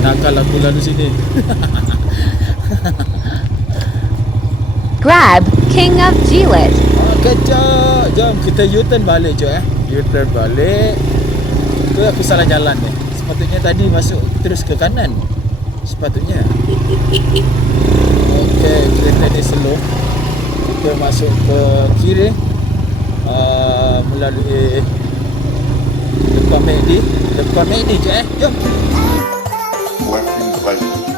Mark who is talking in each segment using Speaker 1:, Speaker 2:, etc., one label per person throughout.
Speaker 1: nakal aku lalu sini.
Speaker 2: Grab, King of Gilet.
Speaker 1: Ah, kejap. Jom kita U-turn balik je eh. U-turn balik. Tu aku salah jalan ni. Sepatutnya tadi masuk terus ke kanan. Sepatutnya. Okey, kereta ni slow. Kita masuk ke kiri. Uh, melalui depan McD. Depan McD je eh. Jom. like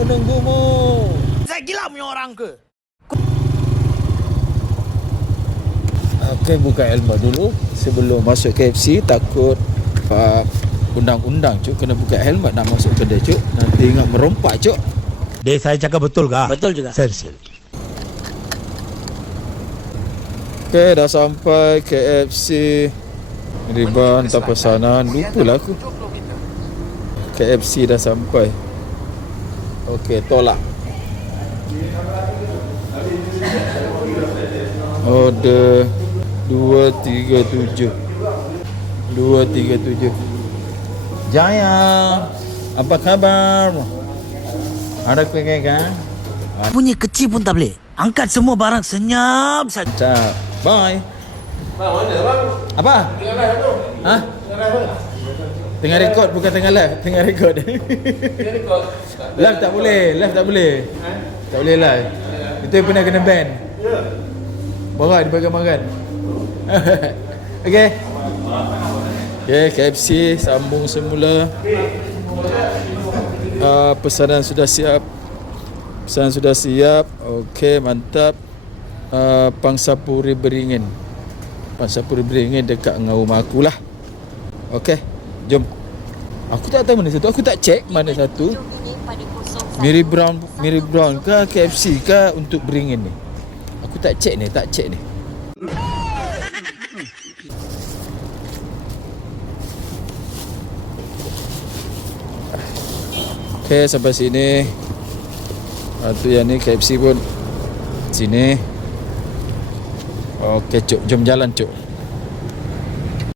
Speaker 1: aku menunggumu.
Speaker 3: Saya gila punya orang ke?
Speaker 1: Okey, buka helmet dulu sebelum masuk KFC takut uh, undang-undang cuk kena buka helmet nak masuk kedai cuk. Nanti ingat merompak cuk.
Speaker 3: Dek saya cakap betul kah?
Speaker 4: Betul juga.
Speaker 3: Serius.
Speaker 1: Okey, dah sampai KFC. Riban tak pesanan. Lupa lah aku. KFC dah sampai. Okey, tolak. Order 237. 237. Jaya. Apa khabar? Ada kuih kan?
Speaker 4: Punya kecil pun tak boleh. Angkat semua barang senyap saja.
Speaker 1: Bye. Bang, mana bang? Apa? Tengah live tu. Ha? Tengah live Tengah rekod bukan tengah live, tengah rekod. Tengah rekod. live tak boleh, live tak boleh. Tak boleh live. Itu yang pernah kena ban. Ya. Borak di bagian makan. Okey. Okey, KFC sambung semula. Uh, pesanan sudah siap. Pesanan sudah siap. Okey, mantap. Uh, Pangsapuri Beringin. Pangsapuri Beringin dekat dengan rumah aku lah. Okey, jom. Aku tak tahu mana satu. Aku tak check mana satu. Miri Brown, Miri Brown ke KFC ke untuk Beringin ni. Aku tak check ni, tak check ni. Okay, sampai sini. Ah, tu yang ni KFC pun sini. Okey, cuk, jom jalan cuk.